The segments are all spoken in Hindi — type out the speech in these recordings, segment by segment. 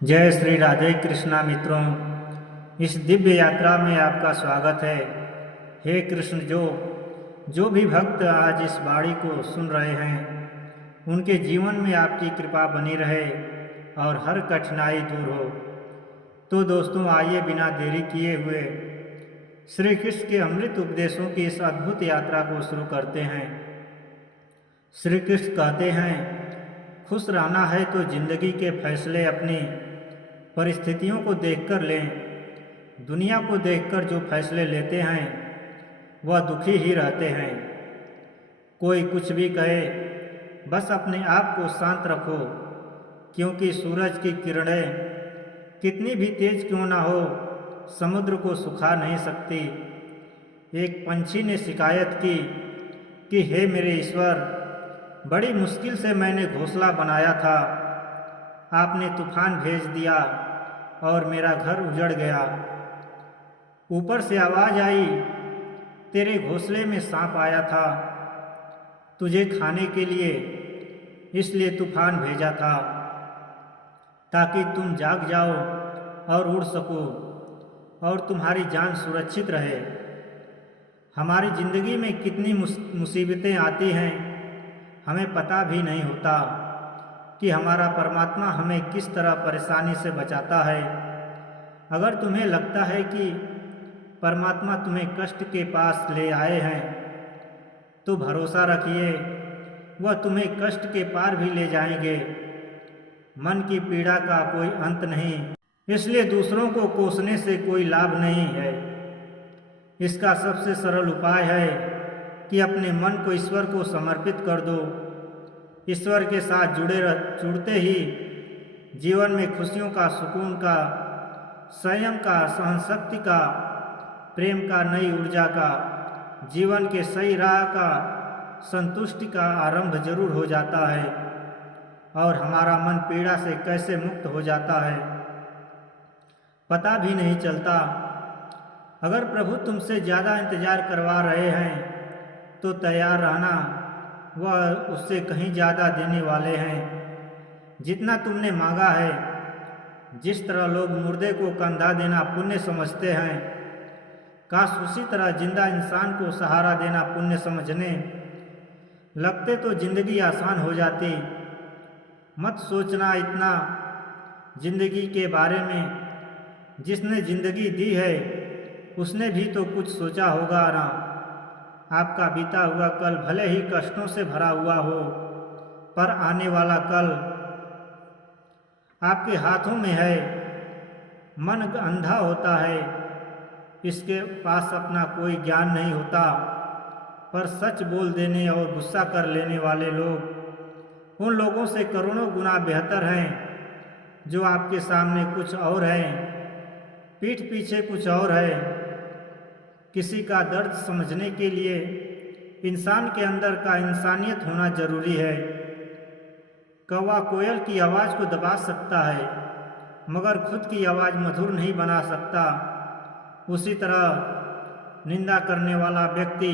जय श्री राधे कृष्णा मित्रों, इस दिव्य यात्रा में आपका स्वागत है। हे कृष्ण, जो भी भक्त आज इस वाणी को सुन रहे हैं उनके जीवन में आपकी कृपा बनी रहे और हर कठिनाई दूर हो। तो दोस्तों, आइए बिना देरी किए हुए श्री कृष्ण के अमृत उपदेशों की इस अद्भुत यात्रा को शुरू करते हैं। श्री कृष्ण कहते हैं, खुश रहना है तो जिंदगी के फैसले अपनी परिस्थितियों को देखकर लें। दुनिया को देखकर जो फैसले लेते हैं वह दुखी ही रहते हैं। कोई कुछ भी कहे, बस अपने आप को शांत रखो, क्योंकि सूरज की किरणें कितनी भी तेज क्यों ना हो, समुद्र को सुखा नहीं सकती। एक पंछी ने शिकायत की कि हे मेरे ईश्वर, बड़ी मुश्किल से मैंने घोंसला बनाया था, आपने तूफान भेज दिया और मेरा घर उजड़ गया। ऊपर से आवाज़ आई, तेरे घोंसले में सांप आया था, तुझे खाने के लिए, इसलिए तूफान भेजा था, ताकि तुम जाग जाओ और उड़ सको और तुम्हारी जान सुरक्षित रहे। हमारी ज़िंदगी में कितनी मुसीबतें आती हैं, हमें पता भी नहीं होता कि हमारा परमात्मा हमें किस तरह परेशानी से बचाता है। अगर तुम्हें लगता है कि परमात्मा तुम्हें कष्ट के पास ले आए हैं, तो भरोसा रखिए, वह तुम्हें कष्ट के पार भी ले जाएंगे। मन की पीड़ा का कोई अंत नहीं, इसलिए दूसरों को कोसने से कोई लाभ नहीं है। इसका सबसे सरल उपाय है कि अपने मन को ईश्वर को समर्पित कर दो। ईश्वर के साथ जुड़ते ही जीवन में खुशियों का, सुकून का, संयम का, सहनशक्ति का, प्रेम का, नई ऊर्जा का, जीवन के सही राह का, संतुष्टि का आरंभ जरूर हो जाता है और हमारा मन पीड़ा से कैसे मुक्त हो जाता है पता भी नहीं चलता। अगर प्रभु तुमसे ज़्यादा इंतज़ार करवा रहे हैं तो तैयार रहना, वह उससे कहीं ज़्यादा देने वाले हैं। जितना तुमने मांगा है, जिस तरह लोग मुर्दे को कंधा देना पुण्य समझते हैं, काश उसी तरह जिंदा इंसान को सहारा देना पुण्य समझने लगते तो जिंदगी आसान हो जाती। मत सोचना इतना जिंदगी के बारे में, जिसने जिंदगी दी है उसने भी तो कुछ सोचा होगा ना। आपका बीता हुआ कल भले ही कष्टों से भरा हुआ हो, पर आने वाला कल आपके हाथों में है। मन अंधा होता है, इसके पास अपना कोई ज्ञान नहीं होता, पर सच बोल देने और गुस्सा कर लेने वाले लोग उन लोगों से करोड़ों गुना बेहतर हैं जो आपके सामने कुछ और हैं, पीठ पीछे कुछ और है। किसी का दर्द समझने के लिए इंसान के अंदर का इंसानियत होना जरूरी है। कौवा कोयल की आवाज़ को दबा सकता है, मगर खुद की आवाज़ मधुर नहीं बना सकता। उसी तरह निंदा करने वाला व्यक्ति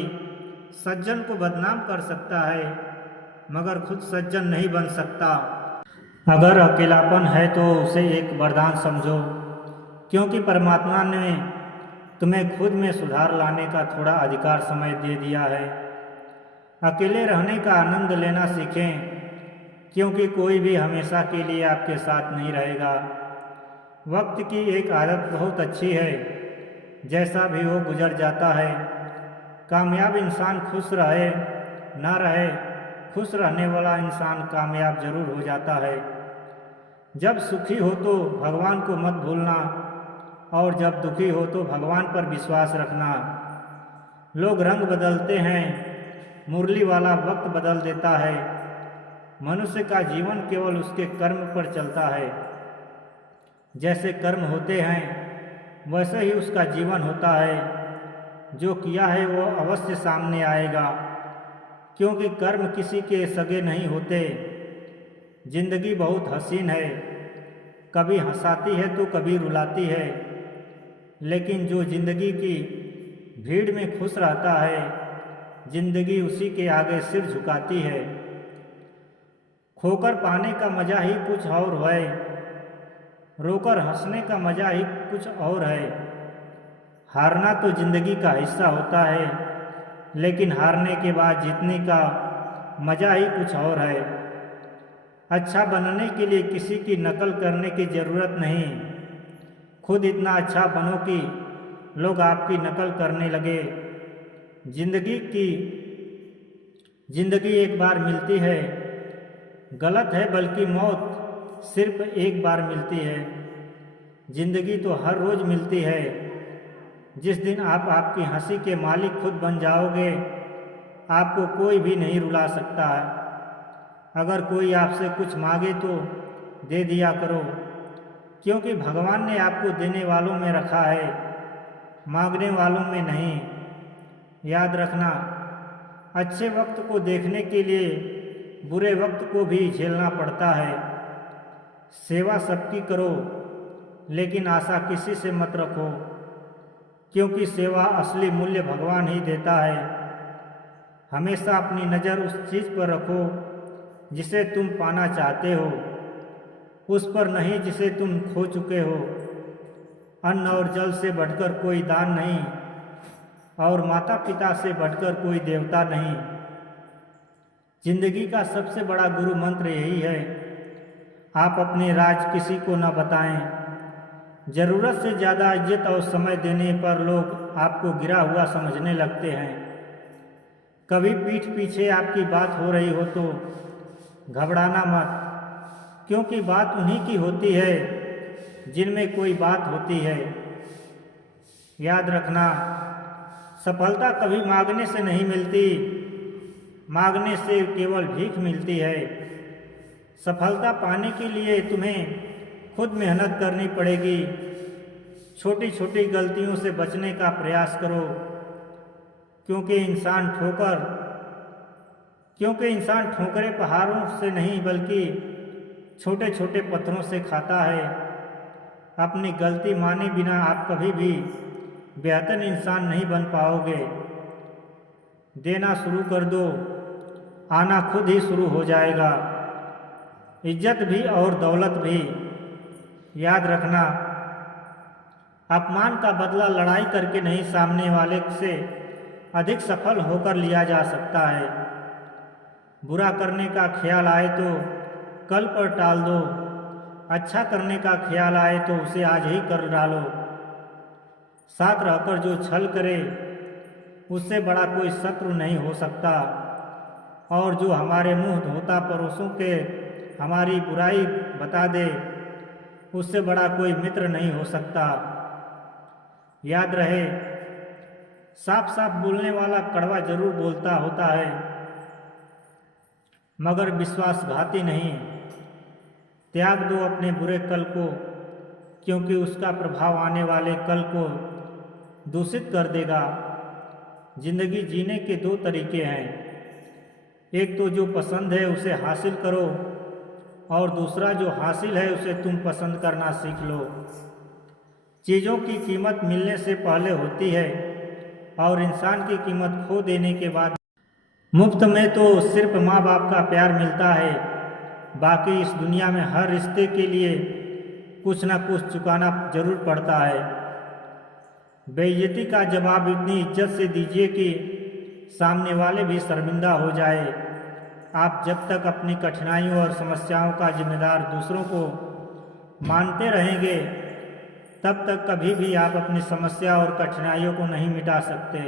सज्जन को बदनाम कर सकता है, मगर खुद सज्जन नहीं बन सकता। अगर अकेलापन है तो उसे एक वरदान समझो, क्योंकि परमात्मा ने तुम्हें खुद में सुधार लाने का थोड़ा अधिकार समय दे दिया है। अकेले रहने का आनंद लेना सीखें, क्योंकि कोई भी हमेशा के लिए आपके साथ नहीं रहेगा। वक्त की एक आदत बहुत अच्छी है, जैसा भी हो गुजर जाता है। कामयाब इंसान खुश रहे ना रहे, खुश रहने वाला इंसान कामयाब जरूर हो जाता है। जब सुखी हो तो भगवान को मत भूलना, और जब दुखी हो तो भगवान पर विश्वास रखना। लोग रंग बदलते हैं, मुरली वाला वक्त बदल देता है। मनुष्य का जीवन केवल उसके कर्म पर चलता है। जैसे कर्म होते हैं वैसे ही उसका जीवन होता है। जो किया है वो अवश्य सामने आएगा, क्योंकि कर्म किसी के सगे नहीं होते। जिंदगी बहुत हसीन है, कभी हंसाती है तो कभी रुलाती है, लेकिन जो जिंदगी की भीड़ में खुश रहता है, जिंदगी उसी के आगे सिर झुकाती है। खोकर पाने का मजा ही कुछ और है। रोकर हंसने का मज़ा ही कुछ और है। हारना तो ज़िंदगी का हिस्सा होता है, लेकिन हारने के बाद जीतने का मज़ा ही कुछ और है। अच्छा बनने के लिए किसी की नकल करने की ज़रूरत नहीं, खुद इतना अच्छा बनो कि लोग आपकी नकल करने लगे। जिंदगी की जिंदगी एक बार मिलती है, गलत है बल्कि मौत सिर्फ एक बार मिलती है। जिंदगी तो हर रोज़ मिलती है। जिस दिन आप आपकी हंसी के मालिक खुद बन जाओगे, आपको कोई भी नहीं रुला सकता है। अगर कोई आपसे कुछ मांगे तो दे दिया करो, क्योंकि भगवान ने आपको देने वालों में रखा है, मांगने वालों में नहीं। याद रखना, अच्छे वक्त को देखने के लिए बुरे वक्त को भी झेलना पड़ता है। सेवा सबकी करो, लेकिन आशा किसी से मत रखो, क्योंकि सेवा असली मूल्य भगवान ही देता है। हमेशा अपनी नज़र उस चीज़ पर रखो जिसे तुम पाना चाहते हो, उस पर नहीं जिसे तुम खो चुके हो। अन्न और जल से बढ़कर कोई दान नहीं, और माता पिता से बढ़कर कोई देवता नहीं। जिंदगी का सबसे बड़ा गुरु मंत्र यही है, आप अपने राज किसी को न बताएं। ज़रूरत से ज़्यादा इज्जत और समय देने पर लोग आपको गिरा हुआ समझने लगते हैं। कभी पीठ पीछे आपकी बात हो रही हो तो घबराना मत, क्योंकि बात उन्हीं की होती है जिनमें कोई बात होती है। याद रखना, सफलता कभी मांगने से नहीं मिलती, मांगने से केवल भीख मिलती है। सफलता पाने के लिए तुम्हें खुद मेहनत करनी पड़ेगी। छोटी छोटी गलतियों से बचने का प्रयास करो, क्योंकि इंसान ठोकरें पहाड़ों से नहीं बल्कि छोटे छोटे पत्थरों से खाता है। अपनी गलती माने बिना आप कभी भी बेहतर इंसान नहीं बन पाओगे। देना शुरू कर दो, आना खुद ही शुरू हो जाएगा, इज्जत भी और दौलत भी। याद रखना, अपमान का बदला लड़ाई करके नहीं, सामने वाले से अधिक सफल होकर लिया जा सकता है। बुरा करने का ख्याल आए तो कल पर टाल दो, अच्छा करने का ख्याल आए तो उसे आज ही कर डालो। साथ रहकर जो छल करे, उससे बड़ा कोई शत्रु नहीं हो सकता। और जो हमारे मुंह धोता पड़ोसों के हमारी बुराई बता दे, उससे बड़ा कोई मित्र नहीं हो सकता। याद रहे, साफ साफ बोलने वाला कड़वा जरूर बोलता होता है, मगर विश्वासघाती नहीं। त्याग दो अपने बुरे कल को, क्योंकि उसका प्रभाव आने वाले कल को दूषित कर देगा। जिंदगी जीने के दो तरीके हैं, एक तो जो पसंद है उसे हासिल करो, और दूसरा जो हासिल है उसे तुम पसंद करना सीख लो। चीज़ों की कीमत मिलने से पहले होती है, और इंसान की कीमत खो देने के बाद। मुफ्त में तो सिर्फ माँ बाप का प्यार मिलता है, बाकी इस दुनिया में हर रिश्ते के लिए कुछ ना कुछ चुकाना जरूर पड़ता है। बेइज्जती का जवाब इतनी इज्जत से दीजिए कि सामने वाले भी शर्मिंदा हो जाए। आप जब तक अपनी कठिनाइयों और समस्याओं का जिम्मेदार दूसरों को मानते रहेंगे, तब तक कभी भी आप अपनी समस्या और कठिनाइयों को नहीं मिटा सकते।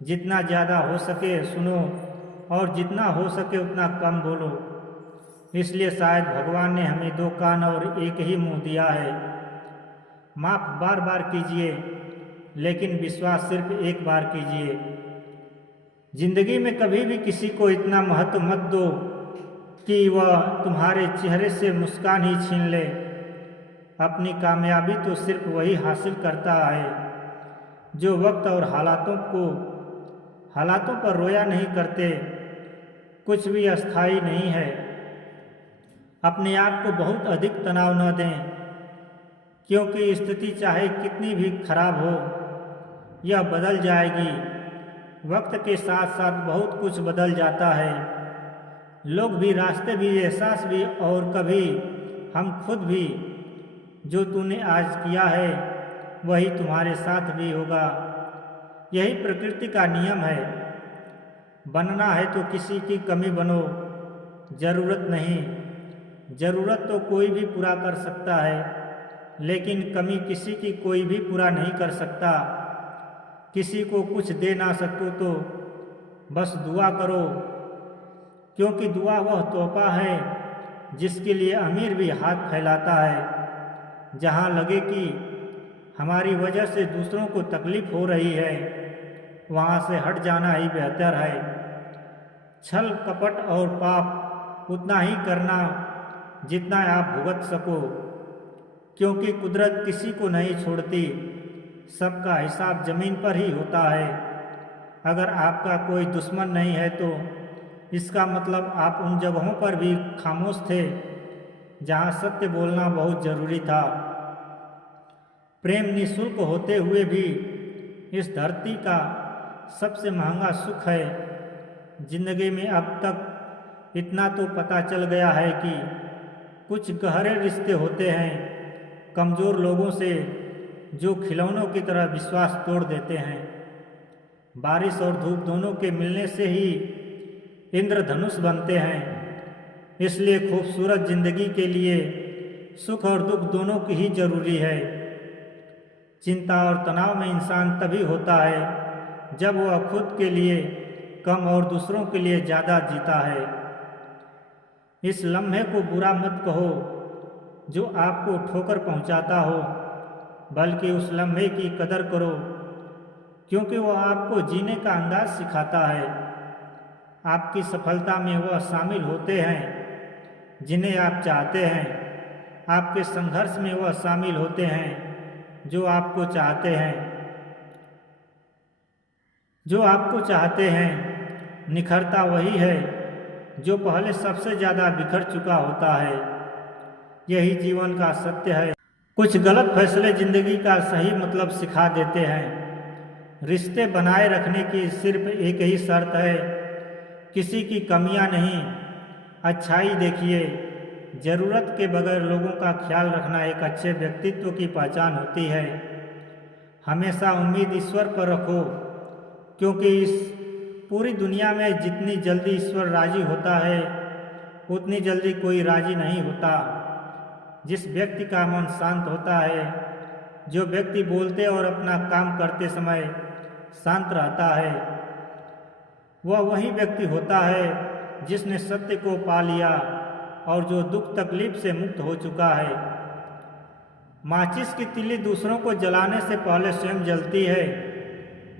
जितना ज़्यादा हो सके सुनो, और जितना हो सके उतना कम बोलो। इसलिए शायद भगवान ने हमें दो कान और एक ही मुंह दिया है। माफ़ बार बार कीजिए, लेकिन विश्वास सिर्फ एक बार कीजिए। जिंदगी में कभी भी किसी को इतना महत्व मत दो कि वह तुम्हारे चेहरे से मुस्कान ही छीन ले। अपनी कामयाबी तो सिर्फ वही हासिल करता है जो वक्त और हालातों पर रोया नहीं करते। कुछ भी अस्थायी नहीं है। अपने आप को बहुत अधिक तनाव न दें, क्योंकि स्थिति चाहे कितनी भी खराब हो, यह बदल जाएगी। वक्त के साथ साथ बहुत कुछ बदल जाता है, लोग भी, रास्ते भी, एहसास भी, और कभी हम खुद भी। जो तूने आज किया है वही तुम्हारे साथ भी होगा। यही प्रकृति का नियम है। बनना है तो किसी की कमी बनो, ज़रूरत नहीं। ज़रूरत तो कोई भी पूरा कर सकता है, लेकिन कमी किसी की कोई भी पूरा नहीं कर सकता। किसी को कुछ दे ना सको तो बस दुआ करो, क्योंकि दुआ वह तोहफा है जिसके लिए अमीर भी हाथ फैलाता है। जहाँ लगे कि हमारी वजह से दूसरों को तकलीफ हो रही है, वहाँ से हट जाना ही बेहतर है। छल कपट और पाप उतना ही करना जितना आप भुगत सको, क्योंकि कुदरत किसी को नहीं छोड़ती। सबका हिसाब ज़मीन पर ही होता है। अगर आपका कोई दुश्मन नहीं है तो इसका मतलब आप उन जगहों पर भी खामोश थे जहाँ सत्य बोलना बहुत ज़रूरी था। प्रेम निःशुल्क होते हुए भी इस धरती का सबसे महंगा सुख है। जिंदगी में अब तक इतना तो पता चल गया है कि कुछ गहरे रिश्ते होते हैं कमज़ोर लोगों से, जो खिलौनों की तरह विश्वास तोड़ देते हैं। बारिश और धूप दोनों के मिलने से ही इंद्रधनुष बनते हैं। इसलिए खूबसूरत जिंदगी के लिए सुख और दुख दोनों की ही जरूरी है। चिंता और तनाव में इंसान तभी होता है जब वह खुद के लिए कम और दूसरों के लिए ज़्यादा जीता है। इस लम्हे को बुरा मत कहो जो आपको ठोकर पहुंचाता हो, बल्कि उस लम्हे की कदर करो, क्योंकि वह आपको जीने का अंदाज सिखाता है। आपकी सफलता में वह शामिल होते हैं जिन्हें आप चाहते हैं। आपके संघर्ष में वह शामिल होते हैं जो आपको चाहते हैं। जो आपको चाहते हैं निखरता वही है जो पहले सबसे ज़्यादा बिखर चुका होता है। यही जीवन का सत्य है। कुछ गलत फैसले जिंदगी का सही मतलब सिखा देते हैं। रिश्ते बनाए रखने की सिर्फ एक ही शर्त है, किसी की कमियां नहीं, अच्छाई देखिए। ज़रूरत के बगैर लोगों का ख्याल रखना एक अच्छे व्यक्तित्व की पहचान होती है। हमेशा उम्मीद ईश्वर पर रखो, क्योंकि इस पूरी दुनिया में जितनी जल्दी ईश्वर राजी होता है उतनी जल्दी कोई राजी नहीं होता। जिस व्यक्ति का मन शांत होता है, जो व्यक्ति बोलते और अपना काम करते समय शांत रहता है, वह वही व्यक्ति होता है जिसने सत्य को पा लिया और जो दुख तकलीफ से मुक्त हो चुका है। माचिस की तिल्ली दूसरों को जलाने से पहले स्वयं जलती है।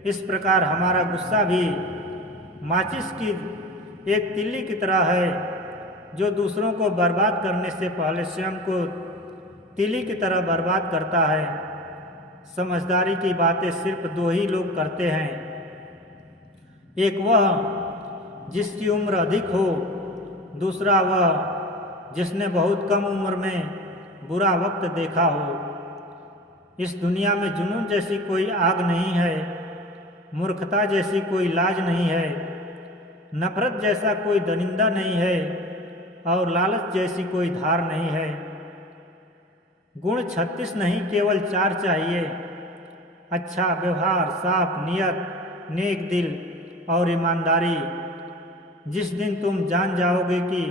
इस प्रकार हमारा गुस्सा भी माचिस की एक तिल्ली की तरह है जो दूसरों को बर्बाद करने से पहले स्वयं को तिल्ली की तरह बर्बाद करता है। समझदारी की बातें सिर्फ दो ही लोग करते हैं, एक वह जिसकी उम्र अधिक हो, दूसरा वह जिसने बहुत कम उम्र में बुरा वक्त देखा हो। इस दुनिया में जुनून जैसी कोई आग नहीं है, मूर्खता जैसी कोई लाज नहीं है, नफरत जैसा कोई दरिंदा नहीं है और लालच जैसी कोई धार नहीं है। गुण 36 नहीं केवल 4 चाहिए, अच्छा व्यवहार, साफ नियत, नेक दिल और ईमानदारी। जिस दिन तुम जान जाओगे कि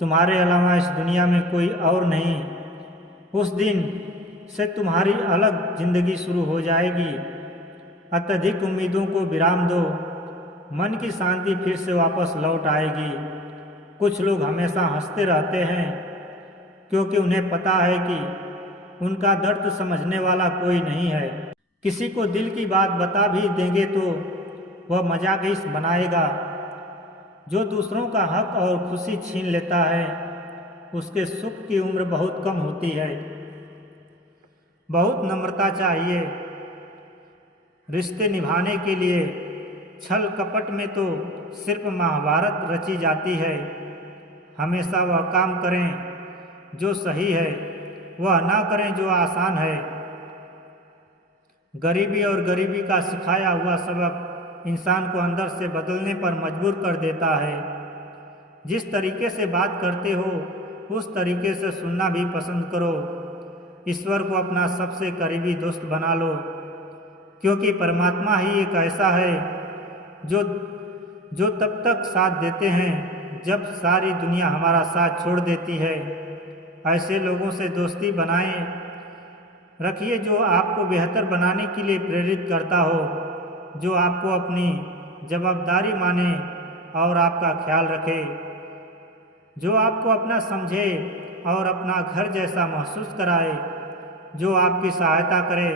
तुम्हारे अलावा इस दुनिया में कोई और नहीं, उस दिन से तुम्हारी अलग जिंदगी शुरू हो जाएगी। अत्यधिक उम्मीदों को विराम दो, मन की शांति फिर से वापस लौट आएगी। कुछ लोग हमेशा हंसते रहते हैं क्योंकि उन्हें पता है कि उनका दर्द समझने वाला कोई नहीं है। किसी को दिल की बात बता भी देंगे तो वह मजाक ही बनाएगा। जो दूसरों का हक और खुशी छीन लेता है उसके सुख की उम्र बहुत कम होती है। बहुत नम्रता चाहिए रिश्ते निभाने के लिए। छल कपट में तो सिर्फ महाभारत रची जाती है। हमेशा वह काम करें जो सही है, वह ना करें जो आसान है। गरीबी और गरीबी का सिखाया हुआ सबक इंसान को अंदर से बदलने पर मजबूर कर देता है। जिस तरीके से बात करते हो उस तरीके से सुनना भी पसंद करो। ईश्वर को अपना सबसे करीबी दोस्त बना लो, क्योंकि परमात्मा ही एक ऐसा है जो जो तब तक साथ देते हैं जब सारी दुनिया हमारा साथ छोड़ देती है। ऐसे लोगों से दोस्ती बनाए रखिए जो आपको बेहतर बनाने के लिए प्रेरित करता हो, जो आपको अपनी जवाबदारी माने और आपका ख्याल रखे, जो आपको अपना समझे और अपना घर जैसा महसूस कराए, जो आपकी सहायता करे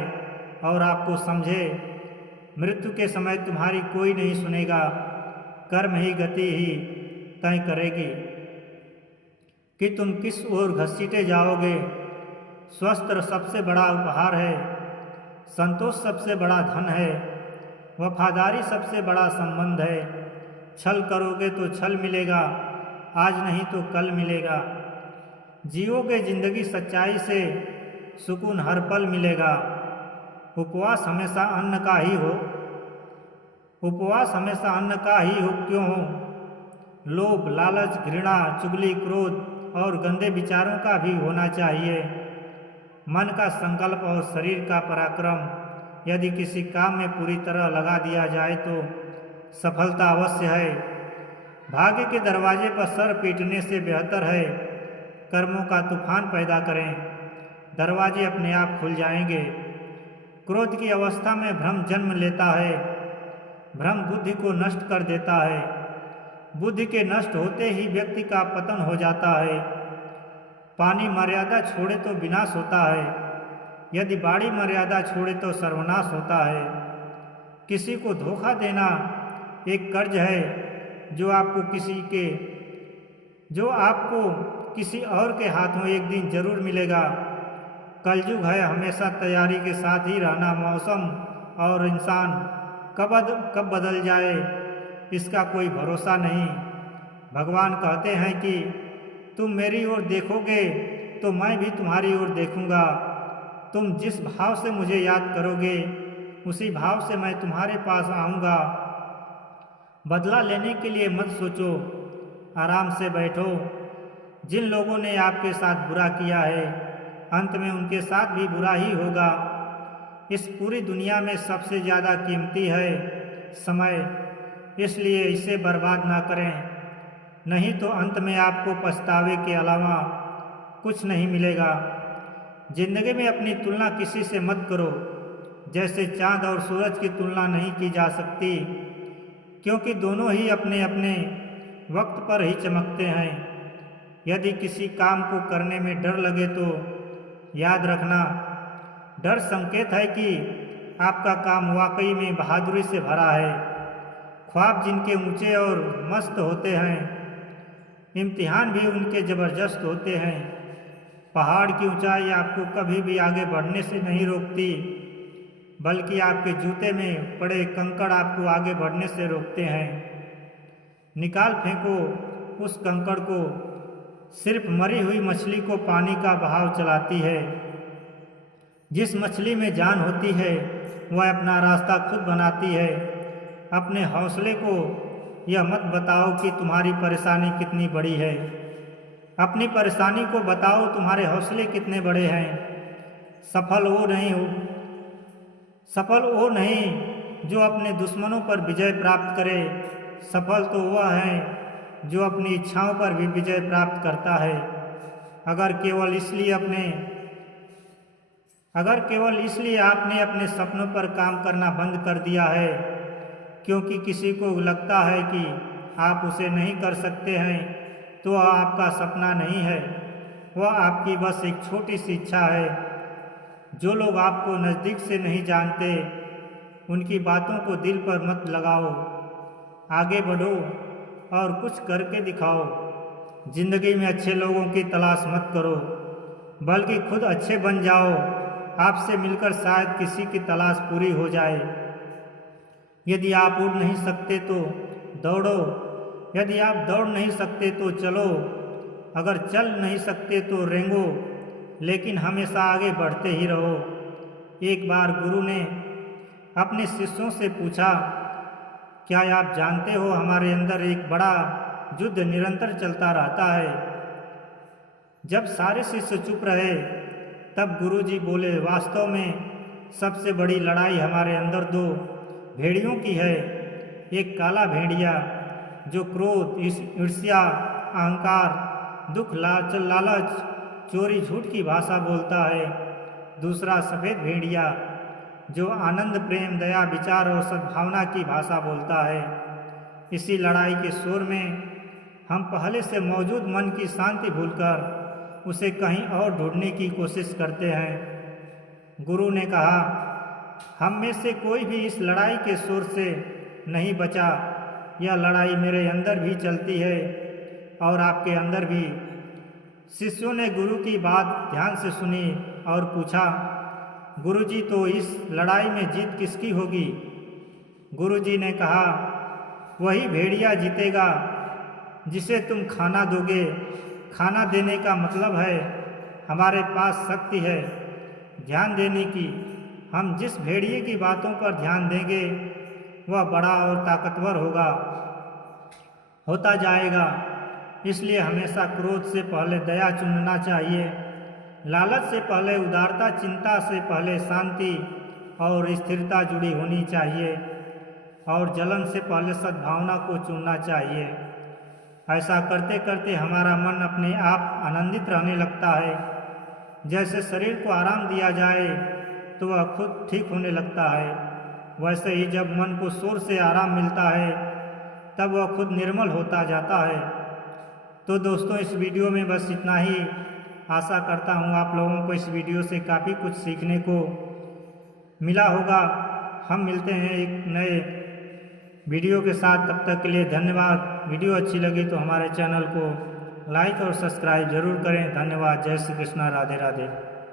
और आपको समझे। मृत्यु के समय तुम्हारी कोई नहीं सुनेगा, कर्म ही गति ही तय करेगी कि तुम किस ओर घसीटे जाओगे। स्वस्थ सबसे बड़ा उपहार है, संतोष सबसे बड़ा धन है, वफादारी सबसे बड़ा संबंध है। छल करोगे तो छल मिलेगा, आज नहीं तो कल मिलेगा। जियोगे जिंदगी सच्चाई से, सुकून हर पल मिलेगा। उपवास हमेशा अन्न का ही हो, उपवास हमेशा अन्न का ही हो क्यों हो। लोभ, लालच, घृणा, चुगली, क्रोध और गंदे विचारों का भी होना चाहिए। मन का संकल्प और शरीर का पराक्रम यदि किसी काम में पूरी तरह लगा दिया जाए तो सफलता अवश्य है। भाग्य के दरवाजे पर सर पीटने से बेहतर है कर्मों का तूफान पैदा करें, दरवाजे अपने आप खुल जाएंगे। क्रोध की अवस्था में भ्रम जन्म लेता है, भ्रम बुद्धि को नष्ट कर देता है। बुद्धि के नष्ट होते ही व्यक्ति का पतन हो जाता है। पानी मर्यादा छोड़े तो विनाश होता है, यदि बाड़ी मर्यादा छोड़े तो सर्वनाश होता है। किसी को धोखा देना एक कर्ज है जो आपको किसी और के हाथों एक दिन जरूर मिलेगा। कलयुग है, हमेशा तैयारी के साथ ही रहना। मौसम और इंसान कब बदल जाए इसका कोई भरोसा नहीं। भगवान कहते हैं कि तुम मेरी ओर देखोगे तो मैं भी तुम्हारी ओर देखूंगा। तुम जिस भाव से मुझे याद करोगे उसी भाव से मैं तुम्हारे पास आऊँगा। बदला लेने के लिए मत सोचो, आराम से बैठो। जिन लोगों ने आपके साथ बुरा किया है अंत में उनके साथ भी बुरा ही होगा। इस पूरी दुनिया में सबसे ज़्यादा कीमती है समय, इसलिए इसे बर्बाद ना करें, नहीं तो अंत में आपको पछतावे के अलावा कुछ नहीं मिलेगा। जिंदगी में अपनी तुलना किसी से मत करो, जैसे चाँद और सूरज की तुलना नहीं की जा सकती, क्योंकि दोनों ही अपने अपने वक्त पर ही चमकते हैं। यदि किसी काम को करने में डर लगे तो याद रखना, डर संकेत है कि आपका काम वाकई में बहादुरी से भरा है। ख्वाब जिनके ऊंचे और मस्त होते हैं, इम्तिहान भी उनके ज़बरदस्त होते हैं। पहाड़ की ऊंचाई आपको कभी भी आगे बढ़ने से नहीं रोकती, बल्कि आपके जूते में पड़े कंकड़ आपको आगे बढ़ने से रोकते हैं। निकाल फेंको उस कंकड़ को, सिर्फ मरी हुई मछली को पानी का बहाव चलाती है। जिस मछली में जान होती है वह अपना रास्ता खुद बनाती है। अपने हौसले को यह मत बताओ कि तुम्हारी परेशानी कितनी बड़ी है, अपनी परेशानी को बताओ तुम्हारे हौसले कितने बड़े हैं। सफल वो नहीं जो अपने दुश्मनों पर विजय प्राप्त करे, सफल तो वह है जो अपनी इच्छाओं पर भी विजय प्राप्त करता है। अगर केवल इसलिए आपने अपने सपनों पर काम करना बंद कर दिया है क्योंकि किसी को लगता है कि आप उसे नहीं कर सकते हैं, तो वह आपका सपना नहीं है, वह आपकी बस एक छोटी सी इच्छा है। जो लोग आपको नज़दीक से नहीं जानते उनकी बातों को दिल पर मत लगाओ, आगे बढ़ो और कुछ करके दिखाओ। जिंदगी में अच्छे लोगों की तलाश मत करो, बल्कि खुद अच्छे बन जाओ। आपसे मिलकर शायद किसी की तलाश पूरी हो जाए। यदि आप उड़ नहीं सकते तो दौड़ो, यदि आप दौड़ नहीं सकते तो चलो, अगर चल नहीं सकते तो रेंगो, लेकिन हमेशा आगे बढ़ते ही रहो। एक बार गुरु ने अपने शिष्यों से पूछा, क्या आप जानते हो हमारे अंदर एक बड़ा युद्ध निरंतर चलता रहता है। जब सारे शिष्य चुप रहे तब गुरुजी बोले, वास्तव में सबसे बड़ी लड़ाई हमारे अंदर दो भेड़ियों की है। एक काला भेड़िया जो क्रोध, ईर्ष्या, अहंकार, दुख, लालच, चोरी, झूठ की भाषा बोलता है। दूसरा सफ़ेद भेड़िया जो आनंद, प्रेम, दया, विचार और सद्भावना की भाषा बोलता है। इसी लड़ाई के शोर में हम पहले से मौजूद मन की शांति भूलकर उसे कहीं और ढूंढने की कोशिश करते हैं। गुरु ने कहा, हम में से कोई भी इस लड़ाई के शोर से नहीं बचा। यह लड़ाई मेरे अंदर भी चलती है और आपके अंदर भी। शिष्यों ने गुरु की बात ध्यान से सुनी और पूछा, गुरुजी, तो इस लड़ाई में जीत किसकी होगी? गुरुजी ने कहा, वही भेड़िया जीतेगा जिसे तुम खाना दोगे। खाना देने का मतलब है हमारे पास शक्ति है ध्यान देने की। हम जिस भेड़िए की बातों पर ध्यान देंगे वह बड़ा और ताकतवर होता जाएगा। इसलिए हमेशा क्रोध से पहले दया चुनना चाहिए, लालच से पहले उदारता, चिंता से पहले शांति और स्थिरता जुड़ी होनी चाहिए, और जलन से पहले सद्भावना को चुनना चाहिए। ऐसा करते करते हमारा मन अपने आप आनंदित रहने लगता है। जैसे शरीर को आराम दिया जाए तो वह खुद ठीक होने लगता है, वैसे ही जब मन को शोर से आराम मिलता है तब वह खुद निर्मल होता जाता है। तो दोस्तों, इस वीडियो में बस इतना ही। आशा करता हूँ आप लोगों को इस वीडियो से काफ़ी कुछ सीखने को मिला होगा। हम मिलते हैं एक नए वीडियो के साथ, तब तक के लिए धन्यवाद। वीडियो अच्छी लगी तो हमारे चैनल को लाइक और सब्सक्राइब जरूर करें। धन्यवाद। जय श्री कृष्णा। राधे राधे।